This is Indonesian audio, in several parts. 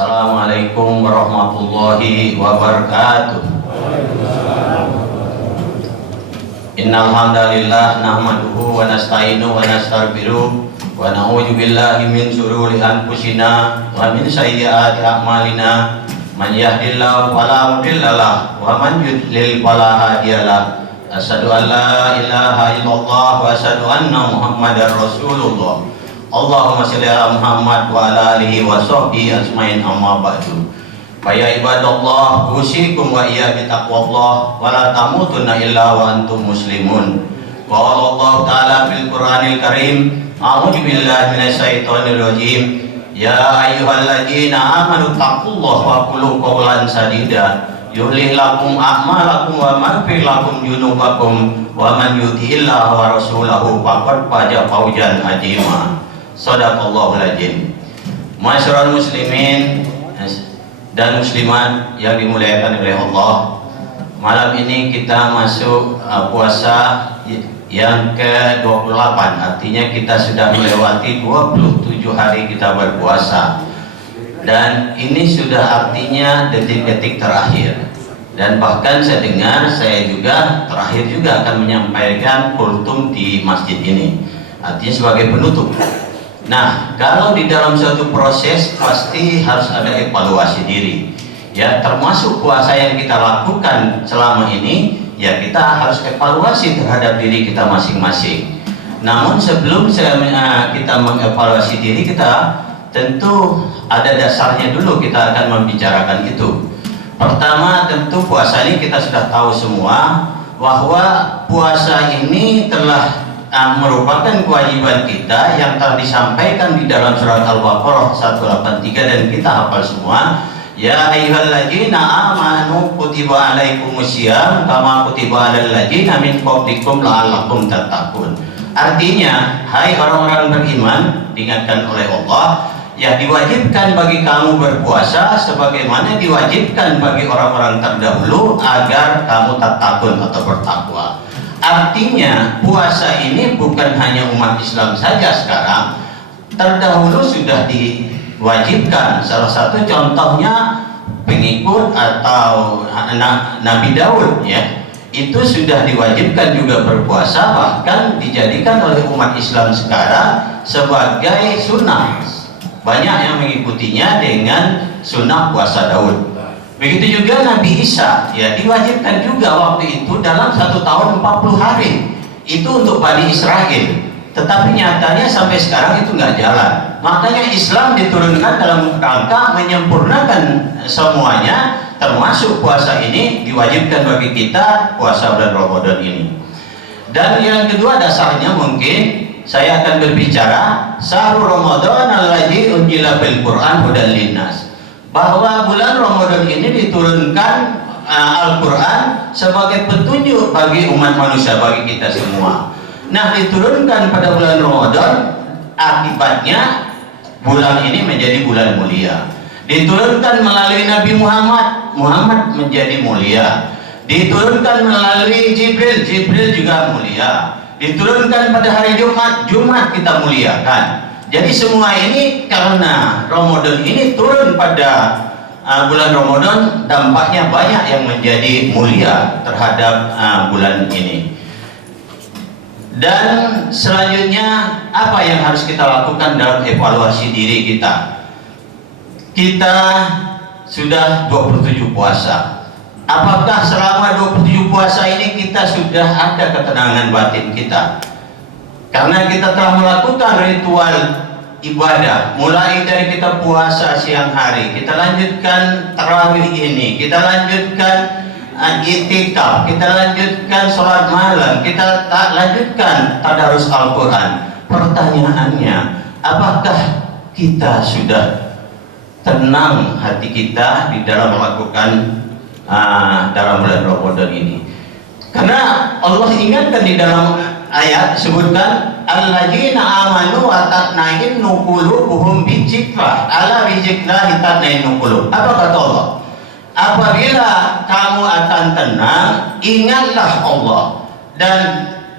Assalamualaikum warahmatullahi wabarakatuh. Innal hamdalillah nahmaduhu wa nasta'inuhu wa nastaghfiruh wa na'udzu billahi min shururi anfusina wa min sayyiati a'malina. Man yahdihillahu fala mudhillalah wa man yudlil fala hadiyalah. Asyhadu an la ilaha illallah wa asyhadu anna Muhammadar Rasulullah. Allahumma sholli ala Muhammad wa ala alihi wa sahbihi ajmain, amma ba'du. Fa ya ibadallah, usikum wa iya bi taqwallah wa la tamutunna illa wa antum muslimun. Qala Allah ta'ala fil Qur'anil Karim, a'udzu billahi minasy syaithanir rajim. Ya ayyuhalladzina amanu taqullaha wa qulu qawlan sadida yuslih lakum a'malakum wa yaghfir lakum dzunubakum wa man yuti'illaha wa rasulahu faqad faza fawzan 'azima. Shadaqallahul azim. Masyarul muslimin dan muslimat yang dimuliakan oleh Allah, malam ini kita masuk puasa yang ke-28, artinya kita sudah melewati 27 hari kita berpuasa, dan ini sudah artinya detik-detik terakhir. Dan bahkan saya dengar saya juga terakhir juga akan menyampaikan kultum di masjid ini, artinya sebagai penutup. Nah, kalau di dalam suatu proses pasti harus ada evaluasi diri, ya, termasuk puasa yang kita lakukan selama ini, ya kita harus evaluasi terhadap diri kita masing-masing. Namun sebelum kita mengevaluasi diri kita, tentu ada dasarnya dulu kita akan membicarakan itu. Pertama, tentu puasa ini kita sudah tahu semua bahwa puasa ini telah merupakan kewajiban kita yang telah disampaikan di dalam surat Al-Baqarah 183 dan kita hafal semua. Ya ayyuhalladzina amanu kutiba alaikumusiyam kama kutiba alal ladzina min qablikum la'allakum tattaqun. Artinya, hai orang-orang beriman, diingatkan oleh Allah, ya diwajibkan bagi kamu berpuasa sebagaimana diwajibkan bagi orang-orang terdahulu agar kamu tattaqun atau bertakwa. Artinya puasa ini bukan hanya umat Islam saja sekarang, terdahulu sudah diwajibkan. Salah satu contohnya pengikut atau Nabi Daud, ya, itu sudah diwajibkan juga berpuasa, bahkan dijadikan oleh umat Islam sekarang sebagai sunnah. Banyak yang mengikutinya dengan sunnah puasa Daud. Begitu juga Nabi Isa, ya, diwajibkan juga waktu itu dalam 1 tahun 40 hari itu untuk Bani Israel. Tetapi nyatanya sampai sekarang itu nggak jalan. Makanya Islam diturunkan dalam rangka menyempurnakan semuanya, termasuk puasa ini diwajibkan bagi kita, puasa bulan Ramadan ini. Dan yang kedua dasarnya mungkin saya akan berbicara syahrul Ramadan alladzi unzila bil Qur'an hudan linnas, bahwa bulan Ramadan ini diturunkan Al-Quran sebagai petunjuk bagi umat manusia, bagi kita semua. Nah, diturunkan pada bulan Ramadan, akibatnya bulan ini menjadi bulan mulia. Diturunkan melalui Nabi Muhammad menjadi mulia. Diturunkan melalui Jibril juga mulia. Diturunkan pada hari Jumat kita muliakan. Jadi semua ini karena Ramadan ini turun pada bulan Ramadan, dampaknya banyak yang menjadi mulia terhadap bulan ini. Dan selanjutnya apa yang harus kita lakukan dalam evaluasi diri kita? Kita sudah 27 puasa. Apakah selama 27 puasa ini kita sudah ada ketenangan batin kita? Karena kita telah melakukan ritual ibadah, mulai dari kita puasa siang hari, kita lanjutkan tarawih ini, kita lanjutkan i'tikaf, kita lanjutkan sholat malam, kita lanjutkan tadarus Al-Quran. Pertanyaannya, apakah kita sudah tenang hati kita di dalam melakukan dalam bulan Ramadan ini? Karena Allah ingatkan di dalam ayat disebutkan alladzina amanu wa tatma'innu qulubuhum bidzikrillah, ala bidzikrillah tatma'innu qulub. Apa kata Allah? Apabila kamu akan tenang, ingatlah Allah, dan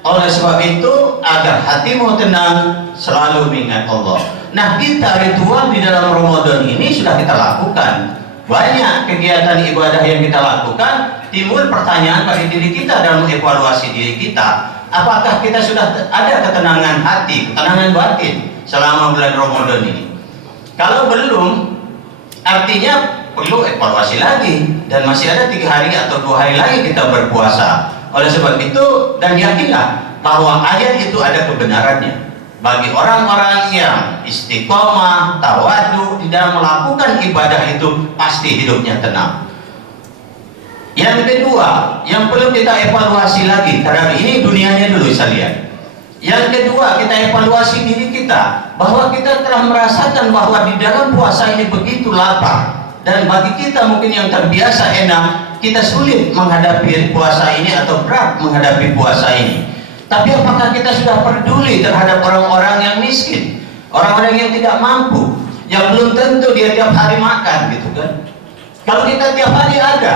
Oleh sebab itu, agar hatimu tenang, selalu mengingat Allah. Nah, kita ritual di dalam Ramadan ini sudah kita lakukan. Banyak kegiatan ibadah yang kita lakukan, timbul pertanyaan pada diri kita dalam evaluasi diri kita. Apakah kita sudah ada ketenangan hati, ketenangan batin selama bulan Ramadan ini? Kalau belum, artinya perlu evaluasi lagi, dan masih ada 3 hari atau 2 hari lagi kita berpuasa. Oleh sebab itu, dan yakinlah bahwa ayat itu ada kebenarannya bagi orang-orang yang istiqomah, tawadu di dalam melakukan ibadah itu, pasti hidupnya tenang. Yang kedua, yang perlu kita evaluasi lagi terhadap ini, dunianya dulu sekalian. Yang kedua, kita evaluasi diri kita bahwa kita telah merasakan bahwa di dalam puasa ini begitu lapar, dan bagi kita mungkin yang terbiasa enak, kita sulit menghadapi puasa ini atau berat menghadapi puasa ini. Tapi apakah kita sudah peduli terhadap orang-orang yang miskin, orang-orang yang tidak mampu, yang belum tentu dia tiap hari makan, gitu kan? Kalau kita tiap hari ada,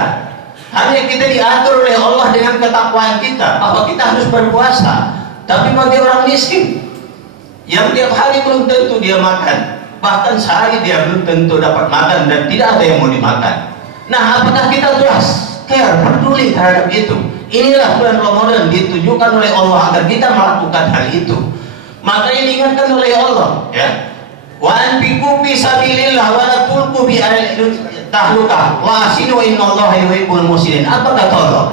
hanya kita diatur oleh Allah dengan ketakwaan kita bahwa kita harus berpuasa. Tapi bagi orang miskin yang tiap hari belum tentu dia makan, bahkan sehari dia belum tentu dapat makan dan tidak ada yang mau dimakan. Nah, apakah kita jelas care, peduli terhadap itu? Inilah bulan Ramadan ditujukan oleh Allah agar kita melakukan hal itu. Makanya diingatkan oleh Allah, ya, wa anfiqu fi sabilillah wa la tulqu bi tahlukah wa asinu innallaha yuhibbul muhsinin. Apa kata Allah?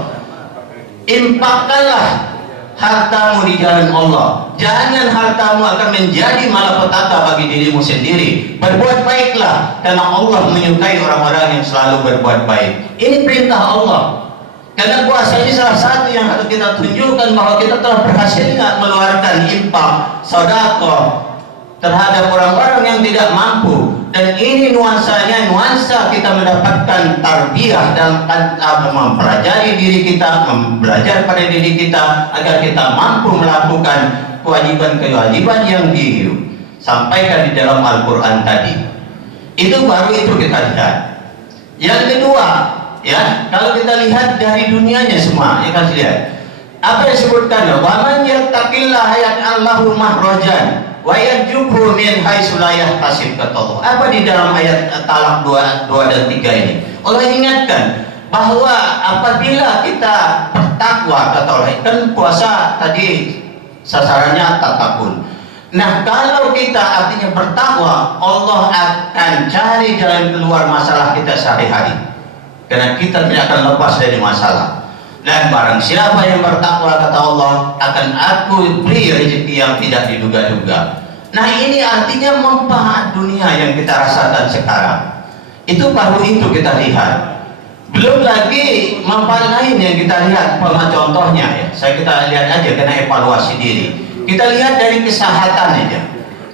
Infakkanlah hartamu di jalan Allah. Jangan hartamu akan menjadi malapetaka bagi dirimu sendiri. Berbuat baiklah, karena Allah menyukai orang-orang yang selalu berbuat baik. Ini perintah Allah. Karena puasa ini salah satu yang harus kita tunjukkan bahwa kita telah berhasil mengeluarkan infak, sedekah terhadap orang-orang yang tidak mampu. Dan ini nuansanya, nuansa kita mendapatkan tarbiyah dalam mempelajari diri kita, belajar pada diri kita agar kita mampu melakukan kewajiban-kewajiban yang disampaikan di dalam Al-Quran tadi. Itu baru itu kita lihat. Yang kedua, ya, kalau kita lihat dari dunianya semua, ya kan lihat apa yang disebutkan, wa man yattaqillaha yaj'al lahu makhrajan wa yarzuqhu min haitsu la yahtasib. Apa di dalam ayat Talak 2 dan 3 ini? Allah ingatkan bahwa apabila kita bertakwa, kata Allah, kan puasa tadi sasarannya takabun. Nah, kalau kita artinya bertakwa, Allah akan cari jalan keluar masalah kita sehari-hari, karena kita tidak akan lepas dari masalah. Dan barang siapa yang bertakwa, kata Allah, akan aku beri rezeki yang tidak diduga-duga. Nah, ini artinya manfaat dunia yang kita rasakan sekarang. Itu baru itu kita lihat. Belum lagi manfaat lain yang kita lihat. Contohnya, ya, kita lihat aja karena evaluasi diri. Kita lihat dari kesehatan aja.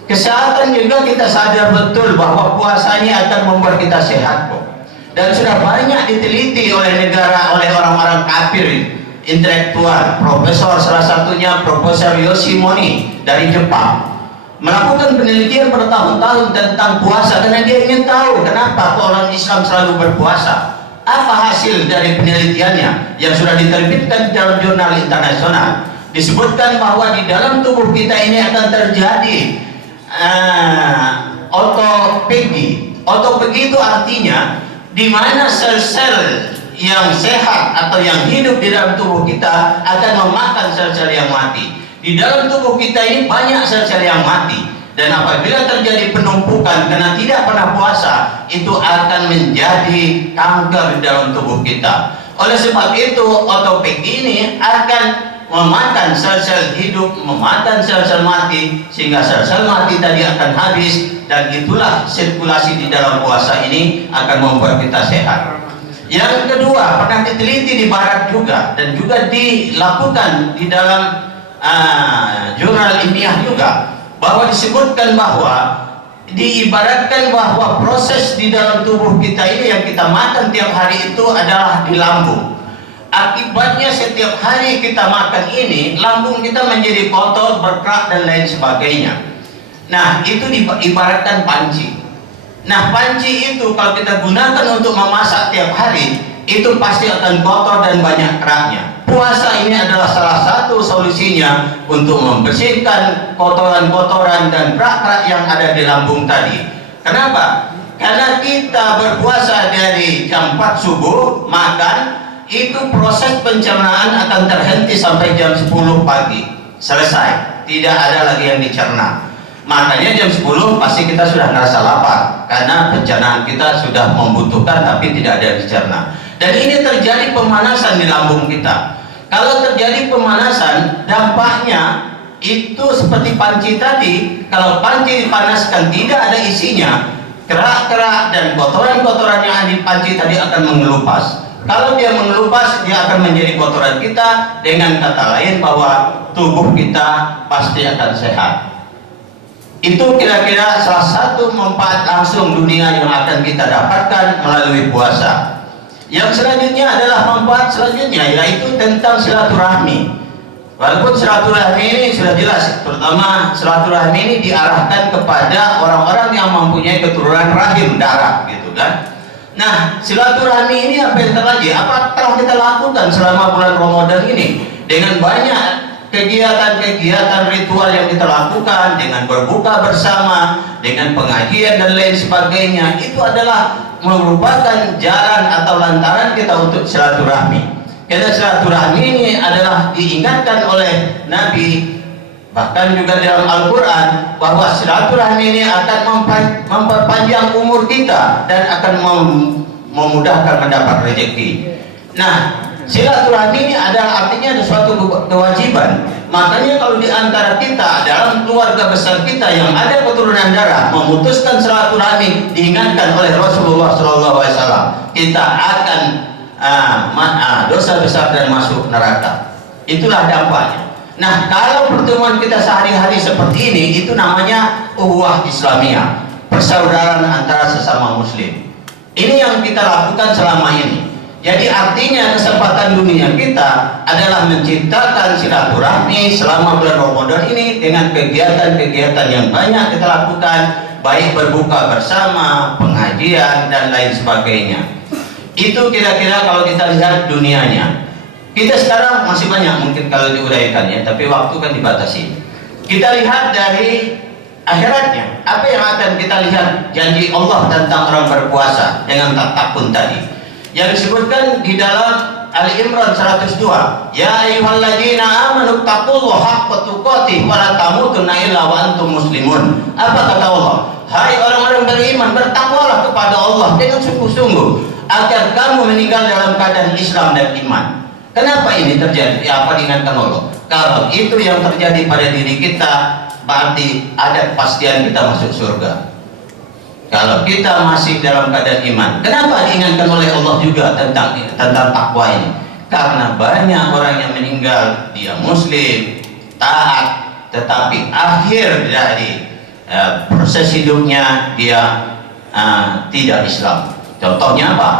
Kesehatan juga kita sadar betul bahwa puasa ini akan membuat kita sehat kok. Dan sudah banyak diteliti oleh negara, oleh orang-orang kafir intelektual. Profesor, salah satunya Profesor Yoshimoni dari Jepang, melakukan penelitian bertahun-tahun tentang puasa karena dia ingin tahu kenapa orang Islam selalu berpuasa. Apa hasil dari penelitiannya yang sudah diterbitkan di dalam jurnal internasional? Disebutkan bahwa di dalam tubuh kita ini akan terjadi autophagy. Autophagy itu artinya di mana sel-sel yang sehat atau yang hidup di dalam tubuh kita akan memakan sel-sel yang mati. Di dalam tubuh kita ini banyak sel-sel yang mati, dan apabila terjadi penumpukan karena tidak pernah puasa, itu akan menjadi kanker di dalam tubuh kita. Oleh sebab itu, autophagy ini akan memakan sel-sel hidup, memakan sel-sel mati, sehingga sel-sel mati tadi akan habis, dan itulah sirkulasi di dalam puasa ini akan membuat kita sehat. Yang kedua, pernah diteliti di barat juga, dan juga dilakukan di dalam jurnal ilmiah juga, bahwa disebutkan bahwa diibaratkan bahwa proses di dalam tubuh kita ini yang kita makan tiap hari itu adalah di lambung. Akibatnya setiap hari kita makan ini, lambung kita menjadi kotor, berkerak dan lain sebagainya. Nah, itu diibaratkan panci. Nah, panci itu kalau kita gunakan untuk memasak tiap hari, itu pasti akan kotor dan banyak keraknya. Puasa ini adalah salah satu solusinya untuk membersihkan kotoran-kotoran dan kerak-kerak yang ada di lambung tadi. Kenapa? Karena kita berpuasa dari jam 4 subuh, makan, itu proses pencernaan akan terhenti sampai jam 10 pagi. Selesai, tidak ada lagi yang dicerna. Makanya jam 10 pasti kita sudah merasa lapar, karena pencernaan kita sudah membutuhkan tapi tidak ada yang dicerna. Dan ini terjadi pemanasan di lambung kita. Kalau terjadi pemanasan, dampaknya itu seperti panci tadi. Kalau panci dipanaskan tidak ada isinya, kerak-kerak dan kotoran-kotoran yang ada di panci tadi akan mengelupas. Kalau dia mengelupas, dia akan menjadi kotoran kita. Dengan kata lain bahwa tubuh kita pasti akan sehat. Itu kira-kira salah satu manfaat langsung dunia yang akan kita dapatkan melalui puasa. Yang selanjutnya adalah manfaat selanjutnya, yaitu tentang silaturahmi. Walaupun silaturahmi ini sudah jelas, terutama silaturahmi ini diarahkan kepada orang-orang yang mempunyai keturunan rahim darah, gitu kan. Nah, silaturahmi ini apa yang terjadi? Apa telah kita lakukan selama bulan Ramadan ini? Dengan banyak kegiatan-kegiatan ritual yang kita lakukan, dengan berbuka bersama, dengan pengajian dan lain sebagainya, itu adalah merupakan jalan atau lantaran kita untuk silaturahmi. Karena silaturahmi ini adalah diingatkan oleh Nabi, bahkan juga dalam Al-Quran, bahwa silaturahmi ini akan memperpanjang umur kita dan akan memudahkan mendapat rezeki. Nah, silaturahmi ini adalah artinya ada suatu kewajiban. Makanya kalau di antara kita dalam keluarga besar kita yang ada keturunan darah memutuskan silaturahmi, diingatkan oleh Rasulullah SAW, kita akan dosa besar dan masuk neraka. Itulah dampaknya. Nah, kalau pertemuan kita sehari-hari seperti ini, itu namanya ukhuwah Islamiyah, persaudaraan antara sesama muslim. Ini yang kita lakukan selama ini. Jadi artinya kesempatan dunia kita adalah menciptakan silaturahmi selama bulan Ramadan ini dengan kegiatan-kegiatan yang banyak kita lakukan, baik berbuka bersama, pengajian dan lain sebagainya. Itu kira-kira kalau kita lihat dunianya. Kita sekarang masih banyak mungkin kalau diuraikan ya, tapi waktu kan dibatasi. Kita lihat dari akhiratnya, apa yang akan kita lihat janji Allah tentang orang berpuasa dengan takun tadi yang disebutkan di dalam Ali Imran 102, ya ayyuhalladzina amanu taqullaha haqqa tuqatih wa la tamutunna illa wa antum muslimun. Apa kata Allah? Hai orang-orang beriman, bertakwalah kepada Allah dengan sungguh-sungguh agar kamu meninggal dalam keadaan Islam dan iman. Kenapa ini terjadi? Ya, apa diingatkan Allah? Kalau itu yang terjadi pada diri kita, berarti ada kepastian kita masuk surga. Kalau kita masih dalam keadaan iman. Kenapa diingatkan oleh Allah juga tentang takwa ini? Karena banyak orang yang meninggal, dia muslim, taat, tetapi akhir dari proses hidupnya dia tidak Islam. Contohnya apa?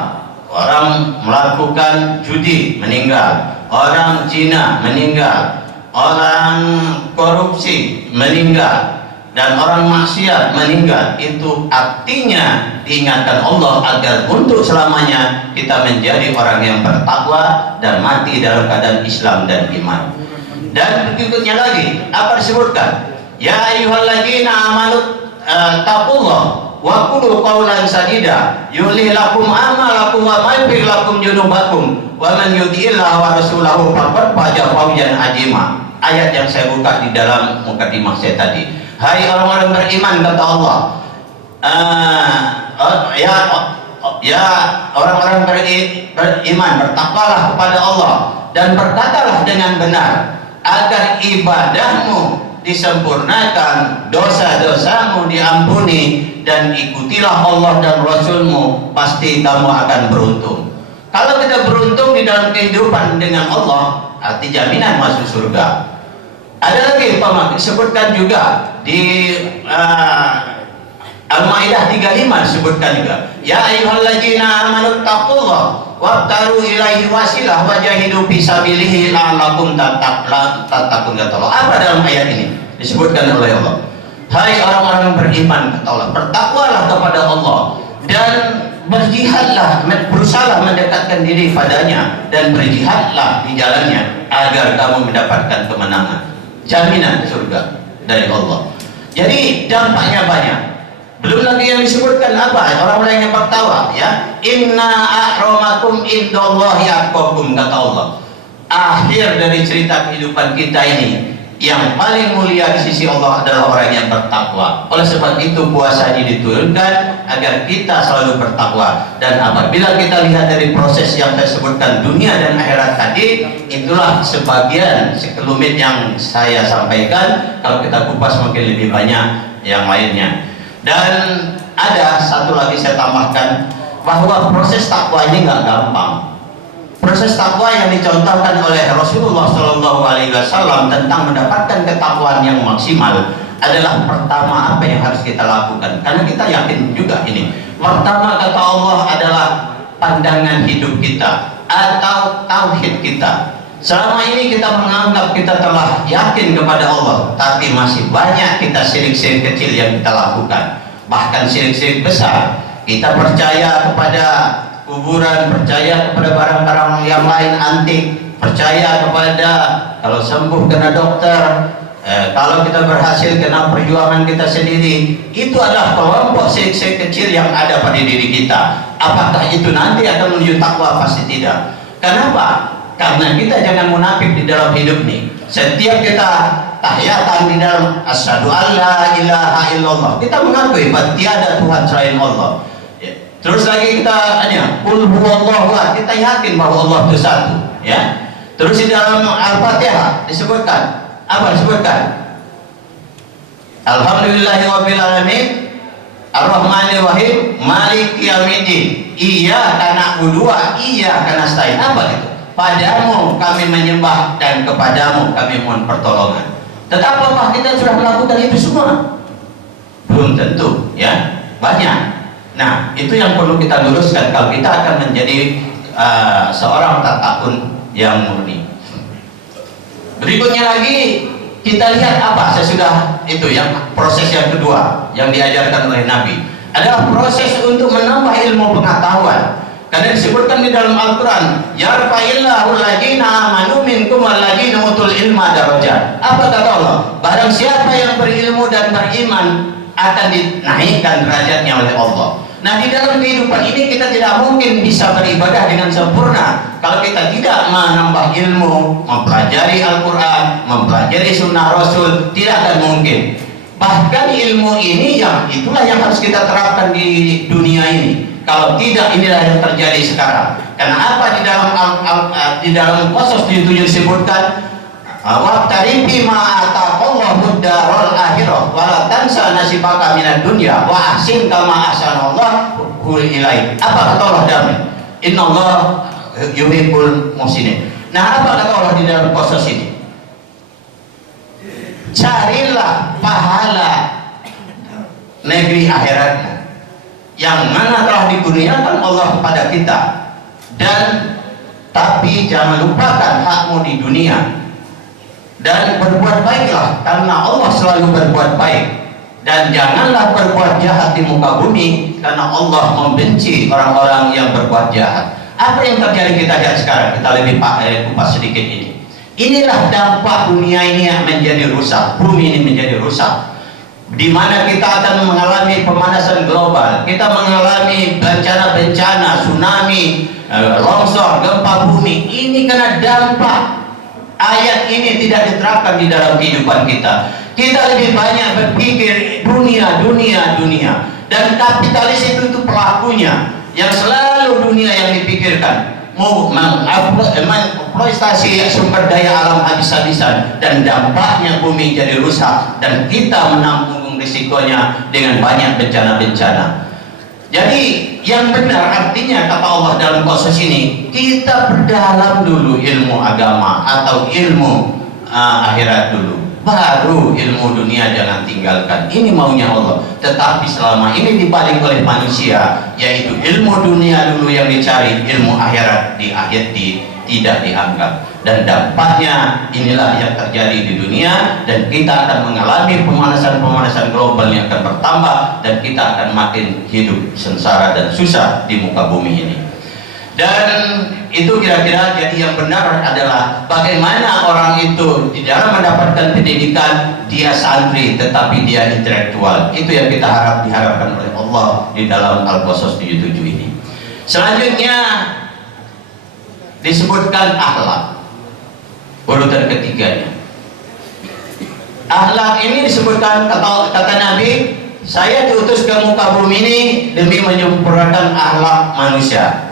Orang melakukan judi meninggal, orang zina meninggal, orang korupsi meninggal, dan orang maksiat meninggal. Itu artinya diingatkan Allah agar untuk selamanya kita menjadi orang yang bertakwa dan mati dalam keadaan Islam dan iman. Dan berikutnya lagi, apa disebutkan? Ya ayyuhalladzina amanu taqullah wa qulu qawlan sadida yulih lakum amalakum wa maghfir lakum junubakum wa man yuti'illah wa rasulahu faqad faza fawzan azima. Ayat yang saya buka di dalam mukadimah saya tadi. Hai orang-orang beriman, kata Allah, ya orang-orang beriman, bertakwalah kepada Allah dan berkatalah dengan benar agar ibadahmu disempurnakan, dosa-dosamu diampuni, dan ikutilah Allah dan Rasulmu, pasti kamu akan beruntung. Kalau kita beruntung di dalam kehidupan dengan Allah, arti jaminan masuk surga. Ada lagi disebutkan juga di Al-Maidah 35 disebutkan juga, ya ayyuhalladzina amanu taqullah wabtaru ilaihi wasilah wajahidu fisabilihi la'allakum tattaqun. Kata Allah. Apa dalam ayat ini? Disebutkan oleh Allah, hai orang-orang beriman, kata Allah, bertakwalah kepada Allah dan berjihadlah, berusaha mendekatkan diri padanya dan berjihadlah di jalannya agar kamu mendapatkan kemenangan, jaminan surga dari Allah. Jadi dampaknya banyak. Belum lagi yang disebutkan apa? Orang-orang yang bertakwa, ya. Inna akramakum indallahi atqakum, kata Allah. Akhir dari cerita kehidupan kita ini, yang paling mulia di sisi Allah adalah orang yang bertakwa. Oleh sebab itu puasa ini diturunkan agar kita selalu bertakwa. Dan apabila kita lihat dari proses yang saya sebutkan, dunia dan akhirat tadi, itulah sebagian sekelumit yang saya sampaikan. Kalau kita kupas mungkin lebih banyak yang lainnya. Dan ada satu lagi saya tambahkan, bahwa proses takwa ini nggak gampang. Proses takwa yang dicontohkan oleh Rasulullah SAW tentang mendapatkan ketakwaan yang maksimal adalah pertama apa yang harus kita lakukan. Karena kita yakin juga ini. Pertama kata Allah adalah pandangan hidup kita atau tauhid kita. Selama ini kita menganggap kita telah yakin kepada Allah, tapi masih banyak kita syirik-syirik kecil yang kita lakukan. Bahkan syirik-syirik besar. Kita percaya kepada kuburan, percaya kepada barang-barang yang lain antik, percaya kepada kalau sembuh kena dokter, kalau kita berhasil kena perjuangan kita sendiri. Itu adalah kelompok syirik-syirik kecil yang ada pada diri kita. Apakah itu nanti akan menuju takwa? Pasti tidak. Kenapa? Karena kita jangan munafik di dalam hidup nih. Setiap kita tahiyatan di dalam asyhadu alla ilaha illallah, kita mengakui bahwa tiada Tuhan selain Allah. Terus lagi kita qul huwallahu ahad, kita yakin bahwa Allah itu satu, ya. Terus di dalam Al-Fatihah disebutkan apa? Disebutkan Alhamdulillahirabbil alamin Ar-Rahmanir Rahim Maliki Yaumiddin Iyyaka na'budu wa iyyaka nasta'in. Apa itu? Padamu kami menyembah dan kepadamu kami mohon pertolongan. Tetapi apakah kita sudah melakukan itu semua? Belum tentu, ya. Banyak. Nah, itu yang perlu kita luruskan kalau kita akan menjadi seorang tatakun yang murni. Berikutnya lagi kita lihat apa sesudah itu, yang proses yang kedua yang diajarkan oleh Nabi adalah proses untuk menambah ilmu pengetahuan. Karena disebutkan di dalam Al-Quran, yarfa'illahu alladhina amanu minkum walladhina utul ilma darajat. Apa kata Allah? Barang siapa yang berilmu dan beriman akan dinaikkan derajatnya oleh Allah. Nah, di dalam kehidupan ini kita tidak mungkin bisa beribadah dengan sempurna kalau kita tidak menambah ilmu, mempelajari Al-Quran, mempelajari Sunnah Rasul. Tidak akan mungkin. Bahkan ilmu ini itulah yang harus kita terapkan di dunia ini. Kalau tidak, inilah yang terjadi sekarang. Karena apa? Di dalam Qasas 7 disebutkan waqtaribi ma ataqallahu darul akhirah wa la tansa nasibaka minad dunya wa ahsin kama ahsanallahu ilaik. Apa kata Allah dalam innallaha yuhibbul muhsinin. Nah, apa kata Allah di dalam Qasas ini? Carilah pahala negeri akhiratmu yang mana telah dikurniakan Allah kepada kita, dan tapi jangan lupakan hakmu di dunia. Dan berbuat baiklah karena Allah selalu berbuat baik, dan janganlah berbuat jahat di muka bumi karena Allah membenci orang-orang yang berbuat jahat. Apa yang terjadi kita lihat sekarang? Kita lebih kupas sedikit ini. Inilah dampak dunia ini yang menjadi rusak, bumi ini menjadi rusak, di mana kita akan mengalami pemanasan global, kita mengalami bencana-bencana, tsunami, longsor, gempa bumi. Ini karena dampak ayat ini tidak diterapkan di dalam kehidupan kita. Kita lebih banyak berpikir dunia, dan kapitalis itu pelakunya, yang selalu dunia yang dipikirkan, mau mengeksploitasi sumber daya alam habis-habisan, dan dampaknya bumi jadi rusak dan kita menanggung risikonya dengan banyak bencana-bencana. Jadi yang benar artinya kata Allah dalam proses ini, kita perdalam dulu ilmu agama atau ilmu akhirat dulu, baru ilmu dunia jangan tinggalkan. Ini maunya Allah. Tetapi selama ini dibalik oleh manusia, yaitu ilmu dunia dulu yang dicari, ilmu akhirat tidak dianggap. Dan dampaknya inilah yang terjadi di dunia, dan kita akan mengalami pemanasan global yang akan bertambah, dan kita akan makin hidup sengsara dan susah di muka bumi ini. Dan itu kira-kira jadi yang benar adalah bagaimana orang itu di dalam mendapatkan pendidikan dia santri tetapi dia intelektual. Itu yang kita diharapkan oleh Allah di dalam Al-Qasas 77 ini. Selanjutnya disebutkan akhlak. Urutan ketiganya, akhlak ini disebutkan kata Nabi, saya diutus ke muka bumi ini demi menyempurnakan akhlak manusia.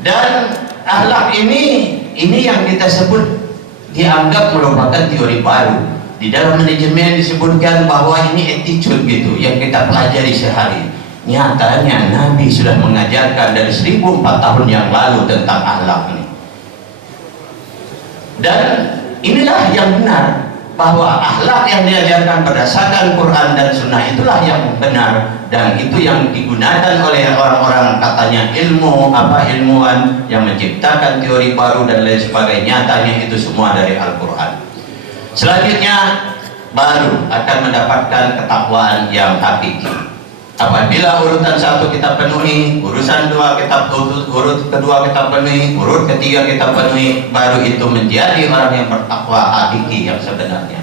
Dan akhlak ini yang kita sebut dianggap merupakan teori baru. Di dalam manajemen disebutkan bahwa ini attitude gitu yang kita pelajari sehari. Nyatanya Nabi sudah mengajarkan dari 1004 tahun yang lalu tentang akhlak ini. Dan inilah yang benar, bahwa akhlak yang diajarkan berdasarkan Quran dan Sunnah itulah yang benar, dan itu yang digunakan oleh orang-orang katanya ilmuwan yang menciptakan teori baru dan lain sebagainya. Nyatanya itu semua dari Al-Quran. Selanjutnya baru akan mendapatkan ketakwaan yang hakiki. Apabila urutan 1 kita penuhi, urutan 2 kita urut kedua kita penuhi, urut ketiga kita penuhi, baru itu menjadi orang yang bertakwa hakiki yang sebenarnya.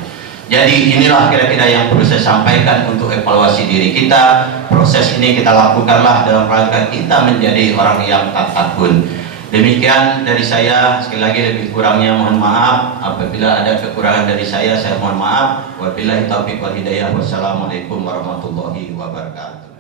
Jadi inilah kira-kira yang perlu saya sampaikan untuk evaluasi diri kita. Proses ini kita lakukanlah dalam rangka kita menjadi orang yang takun. Demikian dari saya, sekali lagi lebih kurangnya mohon maaf. Apabila ada kekurangan dari saya mohon maaf. Wabillahi taufiq wal hidayah. Wassalamualaikum warahmatullahi wabarakatuh.